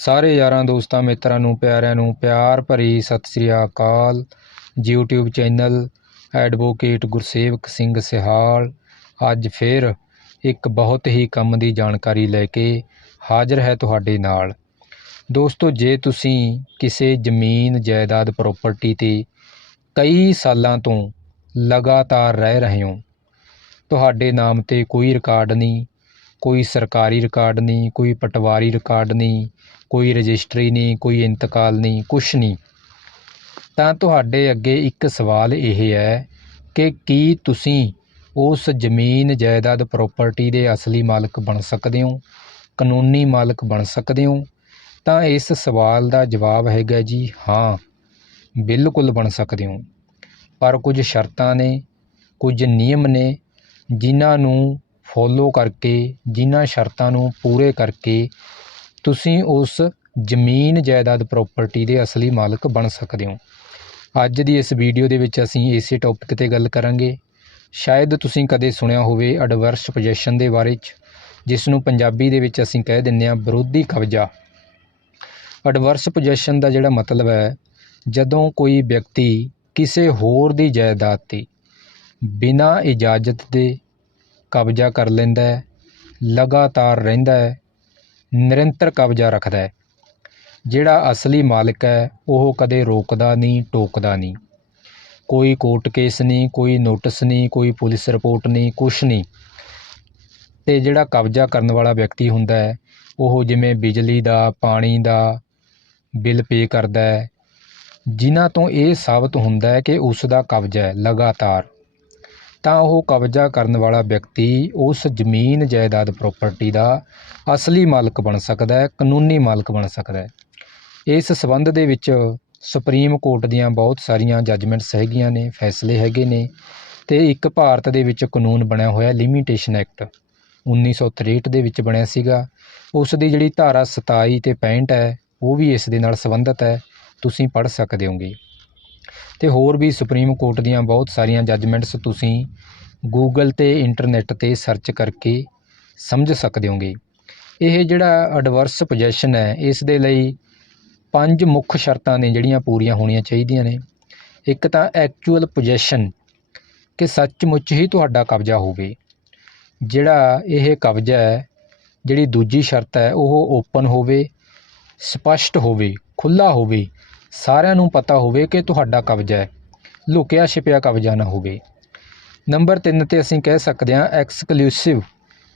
ਸਾਰੇ ਯਾਰਾਂ ਦੋਸਤਾਂ, ਮਿੱਤਰਾਂ ਨੂੰ, ਪਿਆਰਿਆਂ ਨੂੰ ਪਿਆਰ ਭਰੀ ਸਤਿ ਸ੍ਰੀ ਅਕਾਲ। YouTube channel advocate Gursewak Singh Sihal ਅੱਜ ਫਿਰ ਇੱਕ ਬਹੁਤ ਹੀ ਕੰਮ ਦੀ ਜਾਣਕਾਰੀ ਲੈ ਕੇ ਹਾਜ਼ਰ ਹੈ ਤੁਹਾਡੇ ਨਾਲ। ਦੋਸਤੋ, ਜੇ ਤੁਸੀਂ ਕਿਸੇ ਜ਼ਮੀਨ, ਜਾਇਦਾਦ ਪ੍ਰਾਪਰਟੀ ਤੇ ਕਈ ਸਾਲਾਂ ਤੋਂ ਲਗਾਤਾਰ ਰਹਿ ਰਹੇ ਹੋ, ਤੁਹਾਡੇ ਨਾਮ ਤੇ ਕੋਈ ਰਿਕਾਰਡ ਨਹੀਂ ਕੋਈ ਸਰਕਾਰੀ ਰਿਕਾਰਡ ਨਹੀਂ, ਕੋਈ ਪਟਵਾਰੀ ਰਿਕਾਰਡ ਨਹੀਂ, ਕੋਈ ਰਜਿਸਟਰੀ ਨਹੀਂ, ਕੋਈ ਇੰਤਕਾਲ ਨਹੀਂ, ਕੁਛ ਨਹੀਂ। ਤਾਂ ਤੁਹਾਡੇ ਅੱਗੇ ਇੱਕ ਸਵਾਲ ਇਹ ਹੈ ਕਿ ਕੀ ਤੁਸੀਂ ਉਸ ਜ਼ਮੀਨ ਜਾਇਦਾਦ ਪ੍ਰਾਪਰਟੀ ਦੇ ਅਸਲੀ ਮਾਲਕ ਬਣ ਸਕਦੇ ਹੋ, ਕਾਨੂੰਨੀ ਮਾਲਕ ਬਣ ਸਕਦੇ ਹੋ? ਤਾਂ ਇਸ ਸਵਾਲ ਦਾ ਜਵਾਬ ਹੈਗਾ ਜੀ, ਹਾਂ, ਬਿਲਕੁਲ ਬਣ ਸਕਦੇ ਹੋ। ਪਰ ਕੁਝ ਸ਼ਰਤਾਂ ਨੇ, ਕੁਝ ਨਿਯਮ ਨੇ, ਜਿਨ੍ਹਾਂ ਨੂੰ ਫੋਲੋ ਕਰਕੇ, ਜਿਨ੍ਹਾਂ ਸ਼ਰਤਾਂ ਨੂੰ ਪੂਰੇ ਕਰਕੇ ਤੁਸੀਂ ਉਸ ਜ਼ਮੀਨ ਜਾਇਦਾਦ ਪ੍ਰਾਪਰਟੀ ਦੇ ਅਸਲੀ ਮਾਲਕ ਬਣ ਸਕਦੇ ਹੋ। ਅੱਜ ਦੀ ਇਸ ਵੀਡੀਓ ਦੇ ਵਿੱਚ ਅਸੀਂ ਇਸੇ ਟੌਪਿਕ ਤੇ ਗੱਲ ਕਰਾਂਗੇ। ਸ਼ਾਇਦ ਤੁਸੀਂ ਕਦੇ ਸੁਣਿਆ ਹੋਵੇ ਐਡਵਰਸ ਪੋਜੀਸ਼ਨ ਦੇ ਬਾਰੇ ਚ, ਜਿਸ ਨੂੰ ਪੰਜਾਬੀ ਦੇ ਵਿੱਚ ਅਸੀਂ ਕਹਿ ਦਿੰਦੇ ਹਾਂ ਵਿਰੋਧੀ ਕਬਜ਼ਾ। ਐਡਵਰਸ ਪੋਜੀਸ਼ਨ ਦਾ ਜਿਹੜਾ ਮਤਲਬ ਹੈ, ਜਦੋਂ ਕੋਈ ਵਿਅਕਤੀ ਕਿਸੇ ਹੋਰ ਦੀ ਜਾਇਦਾਦ ਤੇ ਬਿਨਾਂ ਇਜਾਜ਼ਤ ਦੇ ਕਬਜ਼ਾ ਕਰ ਲੈਂਦਾ ਹੈ, ਲਗਾਤਾਰ ਰਹਿੰਦਾ ਹੈ, ਨਿਰੰਤਰ ਕਬਜ਼ਾ ਰੱਖਦਾ ਹੈ। ਜਿਹੜਾ ਅਸਲੀ ਮਾਲਕ ਹੈ, ਉਹ ਕਦੇ ਰੋਕਦਾ ਨਹੀਂ, ਟੋਕਦਾ ਨਹੀਂ। ਕੋਈ ਕੋਰਟ ਕੇਸ ਨਹੀਂ, ਕੋਈ ਨੋਟਿਸ ਨਹੀਂ, ਕੋਈ ਪੁਲਿਸ ਰਿਪੋਰਟ ਨਹੀਂ, ਕੁਛ ਨਹੀਂ। ਤੇ ਜਿਹੜਾ ਕਬਜ਼ਾ ਕਰਨ ਵਾਲਾ ਵਿਅਕਤੀ ਹੁੰਦਾ ਹੈ, ਉਹ ਜਿਵੇਂ ਬਿਜਲੀ ਦਾ, ਪਾਣੀ ਦਾ ਬਿੱਲ ਪੇ ਕਰਦਾ ਹੈ, ਜਿਨ੍ਹਾਂ ਤੋਂ ਇਹ ਸਾਬਤ ਹੁੰਦਾ ਹੈ ਕਿ ਉਸ ਦਾ ਕਬਜ਼ਾ ਹੈ, ਲਗਾਤਾਰ। ਤਾਂ ਉਹ ਕਬਜ਼ਾ ਕਰਨ ਵਾਲਾ ਵਿਅਕਤੀ ਉਸ ਜ਼ਮੀਨ ਜਾਇਦਾਦ ਪ੍ਰਾਪਰਟੀ ਦਾ ਅਸਲੀ ਮਾਲਕ ਬਣ ਸਕਦਾ ਹੈ, ਕਾਨੂੰਨੀ ਮਾਲਕ ਬਣ ਸਕਦਾ ਹੈ। ਇਸ ਸਬੰਧ ਦੇ ਵਿੱਚ ਸੁਪਰੀਮ ਕੋਰਟ ਦੀਆਂ ਬਹੁਤ ਸਾਰੀਆਂ ਜੱਜਮੈਂਟਸ ਹੈਗੀਆਂ ਨੇ, ਫੈਸਲੇ ਹੈਗੇ ਨੇ ਤੇ ਇੱਕ ਭਾਰਤ ਦੇ ਵਿੱਚ ਕਾਨੂੰਨ ਬਣਿਆ ਹੋਇਆ ਲਿਮਿਟੇਸ਼ਨ ਐਕਟ 1963 ਦੇ ਵਿੱਚ ਬਣਿਆ ਸੀਗਾ। ਉਸ ਦੀ ਜਿਹੜੀ ਧਾਰਾ 27 ਤੇ 65 ਹੈ, ਉਹ ਵੀ ਇਸ ਦੇ ਨਾਲ ਸੰਬੰਧਿਤ ਹੈ, ਤੁਸੀਂ ਪੜ੍ਹ ਸਕਦੇ ਹੋਗੇ। ਤੇ ਹੋਰ ਵੀ ਸੁਪਰੀਮ ਕੋਰਟ ਦੀਆਂ ਬਹੁਤ ਸਾਰੀਆਂ ਜੱਜਮੈਂਟਸ ਤੁਸੀਂ ਗੂਗਲ ਤੇ ਇੰਟਰਨੈਟ ਤੇ ਸਰਚ ਕਰਕੇ ਸਮਝ ਸਕਦੇ ਹੋਗੇ। ਇਹ ਜਿਹੜਾ ਐਡਵਰਸ ਪੋਜੀਸ਼ਨ ਹੈ, ਇਸ ਦੇ ਲਈ ਪੰਜ ਮੁੱਖ ਸ਼ਰਤਾਂ ਨੇ ਜਿਹੜੀਆਂ ਪੂਰੀਆਂ ਹੋਣੀਆਂ ਚਾਹੀਦੀਆਂ ਨੇ। ਇੱਕ ਤਾਂ ਐਕਚੁਅਲ ਪੋਜੀਸ਼ਨ ਕਿ ਸੱਚਮੁੱਚ ਹੀ ਤੁਹਾਡਾ ਕਬਜ਼ਾ ਹੋਵੇ। ਜਿਹੜਾ ਇਹ ਕਬਜ਼ਾ ਹੈ, ਜਿਹੜੀ ਦੂਜੀ ਸ਼ਰਤ ਹੈ, ਉਹ ਓਪਨ ਹੋਵੇ, ਸਪਸ਼ਟ ਹੋਵੇ ਖੁੱਲਾ ਹੋਵੇ। ਸਾਰਿਆਂ ਨੂੰ ਪਤਾ ਹੋਵੇ ਕਿ ਤੁਹਾਡਾ ਕਬਜ਼ਾ ਹੈ। ਲੁਕਿਆ ਛਿਪਿਆ ਕਬਜ਼ਾ ਨਾ ਹੋਵੇ। ਨੰਬਰ 3 ਤੇ ਅਸੀਂ ਕਹਿ ਸਕਦੇ ਹਾਂ ਐਕਸਕਲੂਸਿਵ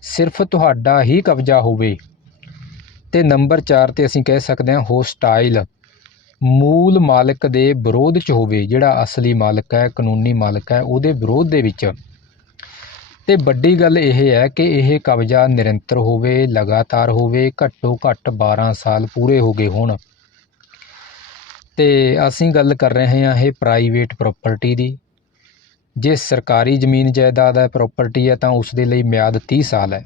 ਸਿਰਫ ਤੁਹਾਡਾ ਹੀ ਕਬਜ਼ਾ ਹੋਵੇ। ਤੇ ਨੰਬਰ 4 ਤੇ ਅਸੀਂ ਕਹਿ ਸਕਦੇ ਹਾਂ ਹੋਸਟਾਈਲ ਮੂਲ ਮਾਲਕ ਦੇ ਵਿਰੋਧ 'ਚ ਹੋਵੇ, ਜਿਹੜਾ ਅਸਲੀ ਮਾਲਕ ਹੈ, ਕਾਨੂੰਨੀ ਮਾਲਕ ਹੈ, ਉਹਦੇ ਵਿਰੋਧ ਦੇ ਵਿੱਚ। ਤੇ ਵੱਡੀ ਗੱਲ ਇਹ ਹੈ ਕਿ ਇਹ ਕਬਜ਼ਾ ਨਿਰੰਤਰ ਹੋਵੇ, ਲਗਾਤਾਰ ਹੋਵੇ, ਘੱਟੋ ਘੱਟ 12 ਸਾਲ ਪੂਰੇ ਹੋ ਗਏ ਹੋਣ। ਤੇ ਅਸੀਂ ਗੱਲ ਕਰ ਰਹੇ ਹਾਂ ਇਹ ਪ੍ਰਾਈਵੇਟ ਪ੍ਰਾਪਰਟੀ ਦੀ। ਜੇ ਸਰਕਾਰੀ ਜ਼ਮੀਨ ਜਾਇਦਾਦ ਹੈ ਪ੍ਰਾਪਰਟੀ ਹੈ ਤਾਂ ਉਸ ਦੇ ਲਈ ਮਿਆਦ 30 ਸਾਲ ਹੈ।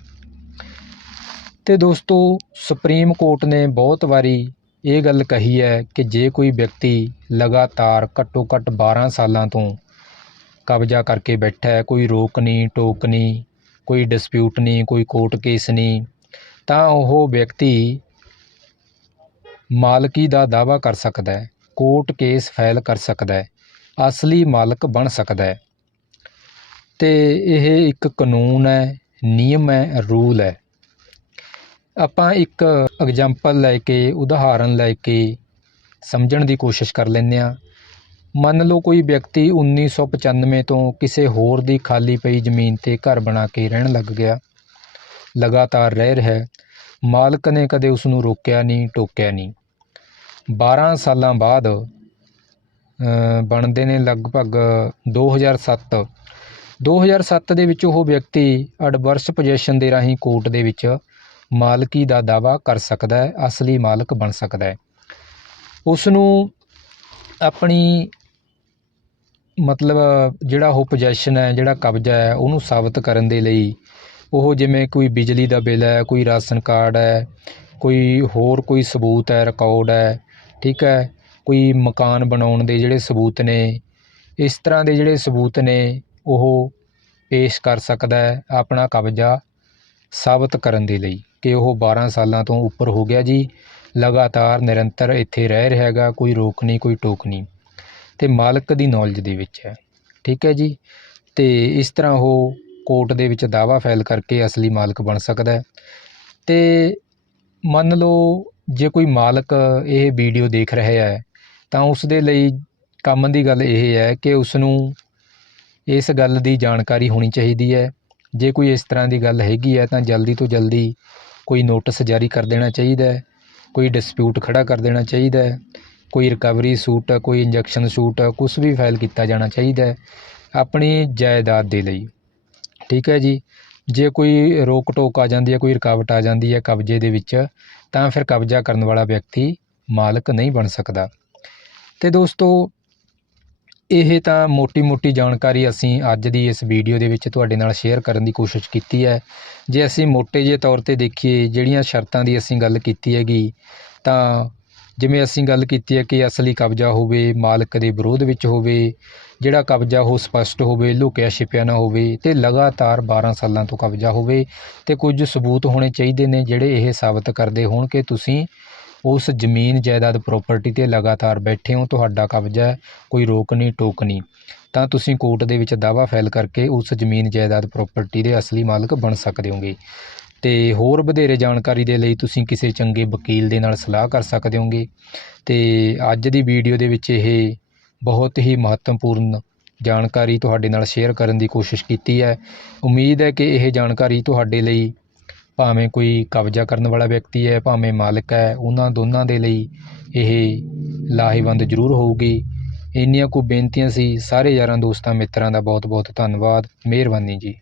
ਤੇ ਦੋਸਤੋ, ਸੁਪਰੀਮ ਕੋਰਟ ਨੇ ਬਹੁਤ ਵਾਰੀ ਇਹ ਗੱਲ ਕਹੀ ਹੈ ਕਿ ਜੇ ਕੋਈ ਵਿਅਕਤੀ ਲਗਾਤਾਰ ਘੱਟੋ ਘੱਟ 12 ਸਾਲਾਂ ਤੋਂ ਕਬਜ਼ਾ ਕਰਕੇ ਬੈਠਾ ਹੈ, ਕੋਈ ਰੋਕ ਨਹੀਂ, ਟੋਕ ਨਹੀਂ, ਕੋਈ ਡਿਸਪਿਊਟ ਨਹੀਂ, ਕੋਈ ਕੋਰਟ ਕੇਸ ਨਹੀਂ, ਤਾਂ ਉਹ ਵਿਅਕਤੀ ਮਾਲਕੀ ਦਾ ਦਾਅਵਾ ਕਰ ਸਕਦਾ ਹੈ। ਕੋਰਟ ਕੇਸ ਫਾਈਲ ਕਰ ਸਕਦਾ ਹੈ, ਅਸਲੀ ਮਾਲਕ ਬਣ ਸਕਦਾ ਹੈ। ਤੇ ਇਹ ਇੱਕ ਕਾਨੂੰਨ ਹੈ, ਨਿਯਮ ਹੈ, ਰੂਲ ਹੈ। ਆਪਾਂ ਇੱਕ ਐਗਜ਼ਾਮਪਲ ਲੈ ਕੇ, ਉਦਾਹਰਨ ਲੈ ਕੇ ਸਮਝਣ ਦੀ ਕੋਸ਼ਿਸ਼ ਕਰ ਲੈਂਦੇ ਹਾਂ। ਮੰਨ ਲਓ ਕੋਈ ਵਿਅਕਤੀ 1995 ਤੋਂ ਕਿਸੇ ਹੋਰ ਦੀ ਖਾਲੀ ਪਈ ਜ਼ਮੀਨ ਤੇ ਘਰ ਬਣਾ ਕੇ ਰਹਿਣ ਲੱਗ ਗਿਆ। ਲਗਾਤਾਰ ਰਹਿ ਰਿਹਾ ਹੈ। ਮਾਲਕ ਨੇ ਕਦੇ ਉਸ ਨੂੰ ਰੋਕਿਆ ਨਹੀਂ, ਟੋਕਿਆ ਨਹੀਂ। 12 ਸਾਲਾਂ ਬਾਅਦ ਬਣਦੇ ਨੇ ਲਗਭਗ 2007 2007 ਦੇ ਵਿੱਚ ਉਹ ਵਿਅਕਤੀ ਐਡਵਰਸ ਪੋਜੀਸ਼ਨ ਦੇ ਰਾਹੀਂ ਕੋਰਟ ਦੇ ਵਿੱਚ ਮਾਲਕੀ ਦਾ ਦਾਵਾ ਕਰ ਸਕਦਾ ਹੈ, ਅਸਲੀ ਮਾਲਕ ਬਣ ਸਕਦਾ ਹੈ। ਉਸ ਨੂੰ ਆਪਣੀ ਮਤਲਬ ਜਿਹੜਾ ਉਹ ਪੋਜੀਸ਼ਨ ਹੈ, ਜਿਹੜਾ ਕਬਜ਼ਾ ਹੈ, ਉਹਨੂੰ ਸਾਬਤ ਕਰਨ ਦੇ ਲਈ ਉਹ ਜਿਵੇਂ ਕੋਈ ਬਿਜਲੀ ਦਾ ਬਿੱਲ ਹੈ, ਕੋਈ ਰਾਸ਼ਨ ਕਾਰਡ ਹੈ, ਕੋਈ ਹੋਰ ਕੋਈ ਸਬੂਤ ਹੈ ਰਿਕਾਰਡ ਹੈ ਠੀਕ ਹੈ, ਕੋਈ ਮਕਾਨ ਬਣਾਉਣ ਦੇ ਜਿਹੜੇ ਸਬੂਤ ਨੇ, ਇਸ ਤਰ੍ਹਾਂ ਦੇ ਜਿਹੜੇ ਸਬੂਤ ਨੇ, ਉਹ ਪੇਸ਼ ਕਰ ਸਕਦਾ ਹੈ ਆਪਣਾ ਕਬਜ਼ਾ ਸਾਬਤ ਕਰਨ ਦੇ ਲਈ ਕਿ ਉਹ 12 ਸਾਲਾਂ ਤੋਂ ਉੱਪਰ ਹੋ ਗਿਆ ਜੀ, ਲਗਾਤਾਰ ਨਿਰੰਤਰ ਇੱਥੇ ਰਹਿ ਰਿਹਾ ਹੈਗਾ, ਕੋਈ ਰੋਕ ਨਹੀਂ, ਕੋਈ ਟੋਕ ਨਹੀਂ ਤੇ ਮਾਲਕ ਦੀ ਨੌਲੇਜ ਦੇ ਵਿੱਚ ਹੈ, ਠੀਕ ਹੈ ਜੀ, ਤੇ ਇਸ ਤਰ੍ਹਾਂ ਉਹ ਕੋਰਟ ਦੇ ਵਿੱਚ ਦਾਵਾ ਫਾਈਲ ਕਰਕੇ ਅਸਲੀ ਮਾਲਕ ਬਣ ਸਕਦਾ ਹੈ ਤੇ ਮੰਨ ਲਓ ਜੇ ਕੋਈ ਮਾਲਕ ਇਹ ਵੀਡੀਓ ਦੇਖ ਰਿਹਾ ਹੈ, ਤਾਂ ਉਸ ਦੇ ਲਈ ਕੰਮ ਦੀ ਗੱਲ ਇਹ ਹੈ ਕਿ ਉਸ ਨੂੰ ਇਸ ਗੱਲ ਦੀ ਜਾਣਕਾਰੀ ਹੋਣੀ ਚਾਹੀਦੀ ਹੈ। ਜੇ ਕੋਈ ਇਸ ਤਰ੍ਹਾਂ ਦੀ ਗੱਲ ਹੈਗੀ ਹੈ, ਤਾਂ ਜਲਦੀ ਤੋਂ ਜਲਦੀ ਕੋਈ ਨੋਟਿਸ ਜਾਰੀ ਕਰ ਦੇਣਾ ਚਾਹੀਦਾ ਹੈ, ਕੋਈ ਡਿਸਪਿਊਟ ਖੜਾ ਕਰ ਦੇਣਾ ਚਾਹੀਦਾ ਹੈ, ਕੋਈ ਰਿਕਵਰੀ ਸੂਟ, ਕੋਈ ਇੰਜੈਕਸ਼ਨ ਸੂਟ ਕੁਝ ਵੀ ਫਾਈਲ ਕੀਤਾ ਜਾਣਾ ਚਾਹੀਦਾ ਹੈ ਆਪਣੀ ਜਾਇਦਾਦ ਦੇ ਲਈ। ਠੀਕ ਹੈ ਜੀ? ਜੇ ਕੋਈ ਰੋਕ ਟੋਕ ਆ ਜਾਂਦੀ ਹੈ, ਕੋਈ ਰੁਕਾਵਟ ਆ ਜਾਂਦੀ ਹੈ ਕਬਜ਼ੇ ਦੇ ਵਿੱਚ ਤਾਂ ਫਿਰ ਕਬਜ਼ਾ ਕਰਨ ਵਾਲਾ ਵਿਅਕਤੀ ਮਾਲਕ ਨਹੀਂ ਬਣ ਸਕਦਾ। ਤੇ ਦੋਸਤੋ, ਇਹ ਤਾਂ ਮੋਟੀ-ਮੋਟੀ ਜਾਣਕਾਰੀ ਅਸੀਂ ਅੱਜ ਦੀ ਇਸ ਵੀਡੀਓ ਦੇ ਵਿੱਚ ਤੁਹਾਡੇ ਨਾਲ ਸ਼ੇਅਰ ਕਰਨ ਦੀ ਕੋਸ਼ਿਸ਼ ਕੀਤੀ ਹੈ। ਜੇ ਅਸੀਂ ਮੋٹے ਜਿਹੇ ਤੌਰ ਤੇ ਦੇਖੀਏ, ਜਿਹੜੀਆਂ ਸ਼ਰਤਾਂ ਦੀ ਅਸੀਂ ਗੱਲ ਕੀਤੀ ਹੈਗੀ, ਤਾਂ ਜਿਵੇਂ ਅਸੀਂ ਗੱਲ ਕੀਤੀ ਹੈ ਕਿ ਅਸਲੀ ਕਬਜ਼ਾ ਹੋਵੇ, ਮਾਲਕ ਦੇ ਵਿਰੋਧ ਵਿੱਚ ਹੋਵੇ, ਜਿਹੜਾ ਕਬਜ਼ਾ ਉਹ ਸਪਸ਼ਟ ਹੋਵੇ, ਲੁਕਿਆ ਛਿਪਿਆ ਨਾ ਹੋਵੇ ਤੇ ਲਗਾਤਾਰ 12 ਸਾਲਾਂ ਤੋਂ ਕਬਜ਼ਾ ਹੋਵੇ ਤੇ ਕੁਝ ਸਬੂਤ ਹੋਣੇ ਚਾਹੀਦੇ ਨੇ ਜਿਹੜੇ ਇਹ ਸਾਬਤ ਕਰਦੇ ਹੋਣ ਕਿ ਤੁਸੀਂ ਉਸ ਜ਼ਮੀਨ ਜਾਇਦਾਦ ਪ੍ਰਾਪਰਟੀ ਤੇ ਲਗਾਤਾਰ ਬੈਠੇ ਹੋ, ਤੁਹਾਡਾ ਕਬਜ਼ਾ ਕੋਈ ਰੋਕ ਨਹੀਂ, ਟੋਕ ਨਹੀਂ। ਤਾਂ ਤੁਸੀਂ ਕੋਰਟ ਦੇ ਵਿੱਚ ਦਾਵਾ ਫਾਈਲ ਕਰਕੇ ਉਸ ਜ਼ਮੀਨ ਜਾਇਦਾਦ ਪ੍ਰਾਪਰਟੀ ਦੇ ਅਸਲੀ ਮਾਲਕ ਬਣ ਸਕਦੇ ਹੋਗੇ। ਤੇ ਹੋਰ ਵਧੇਰੇ ਜਾਣਕਾਰੀ ਦੇ ਲਈ ਤੁਸੀਂ ਕਿਸੇ ਚੰਗੇ ਵਕੀਲ ਦੇ ਨਾਲ ਸਲਾਹ ਕਰ ਸਕਦੇ ਹੋਗੇ। ਤੇ ਅੱਜ ਦੀ ਵੀਡੀਓ ਦੇ ਵਿੱਚ ਇਹ ਬਹੁਤ ਹੀ ਮਹੱਤਵਪੂਰਨ ਜਾਣਕਾਰੀ ਤੁਹਾਡੇ ਨਾਲ ਸ਼ੇਅਰ ਕਰਨ ਦੀ ਕੋਸ਼ਿਸ਼ ਕੀਤੀ ਹੈ। ਉਮੀਦ ਹੈ ਕਿ ਇਹ ਜਾਣਕਾਰੀ ਤੁਹਾਡੇ ਲਈ ਭਾਵੇਂ ਕੋਈ ਕਬਜ਼ਾ ਕਰਨ ਵਾਲਾ ਵਿਅਕਤੀ ਹੈ, ਭਾਵੇਂ ਮਾਲਕ ਹੈ, ਉਹਨਾਂ ਦੋਨਾਂ ਦੇ ਲਈ ਇਹ ਲਾਹੇਵੰਦ ਜ਼ਰੂਰ ਹੋਊਗੀ। ਇੰਨੀਆਂ ਕੁ ਬੇਨਤੀਆਂ ਸੀ। ਸਾਰੇ ਯਾਰਾਂ ਦੋਸਤਾਂ ਮਿੱਤਰਾਂ ਦਾ ਬਹੁਤ ਬਹੁਤ ਧੰਨਵਾਦ। ਮਿਹਰਬਾਨੀ ਜੀ।